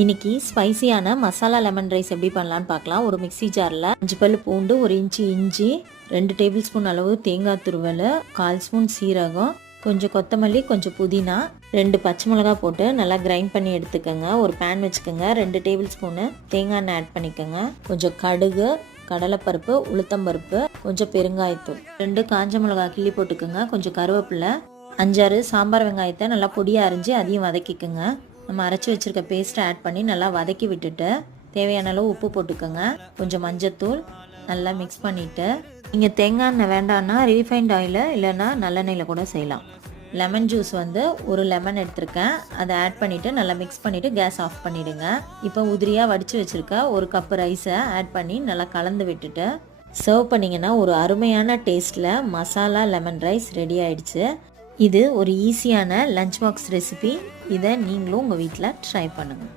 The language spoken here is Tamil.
இன்னைக்கு ஸ்பைசியான மசாலா லெமன் ரைஸ் எப்படி பண்ணலான்னு பார்க்கலாம். ஒரு மிக்ஸி ஜாரில் 5 பல் பூண்டு, 1 இன்ச்சு இஞ்சி, 2 டேபிள் ஸ்பூன் அளவு தேங்காய் துருவல், 1/4 ஸ்பூன் சீரகம், கொஞ்சம் கொத்தமல்லி, கொஞ்சம் புதினா, 2 பச்சை மிளகா போட்டு நல்லா கிரைண்ட் பண்ணி எடுத்துக்கோங்க. ஒரு பேன் வச்சுக்கோங்க. 2 டேபிள் ஸ்பூனு தேங்காய் எண்ணெய் ஆட் பண்ணிக்கோங்க. கொஞ்சம் கடுகு, கடலைப்பருப்பு, உளுத்தம்பருப்பு, கொஞ்சம் பெருங்காயத்தூள், 2 காஞ்ச மிளகா கிள்ளி போட்டுக்கோங்க. கொஞ்சம் கருவேப்பிலை, 5-6 சாம்பார் வெங்காயத்தை நல்லா பொடியாக அரிஞ்சு அதையும் வதக்கிக்கோங்க. நம்ம அரைச்சி வச்சுருக்க பேஸ்ட்டை ஆட் பண்ணி நல்லா வதக்கி விட்டுட்டு தேவையான அளவு உப்பு போட்டுக்கோங்க. கொஞ்சம் மஞ்சத்தூள் நல்லா மிக்ஸ் பண்ணிவிட்டு, நீங்கள் தேங்காய் எண்ணெய் வேண்டான்னா ரீஃபைண்ட் ஆயில் இல்லைன்னா நல்லெண்ணெயில் கூட செய்யலாம். லெமன் ஜூஸ் ஒரு லெமன் எடுத்திருக்கேன், அதை ஆட் பண்ணிவிட்டு நல்லா மிக்ஸ் பண்ணிவிட்டு கேஸ் ஆஃப் பண்ணிவிடுங்க. இப்போ உதிரியாக வடித்து வச்சுருக்க 1 கப் ரைஸை ஆட் பண்ணி நல்லா கலந்து விட்டுட்டு சர்வ் பண்ணிங்கன்னா ஒரு அருமையான டேஸ்ட்டில் மசாலா லெமன் ரைஸ் ரெடி ஆயிடுச்சு. இது ஒரு ஈஸியான லஞ்ச் பாக்ஸ் ரெசிபி. இதை நீங்களும் உங்கள் வீட்டில் ட்ரை பண்ணுங்கள்.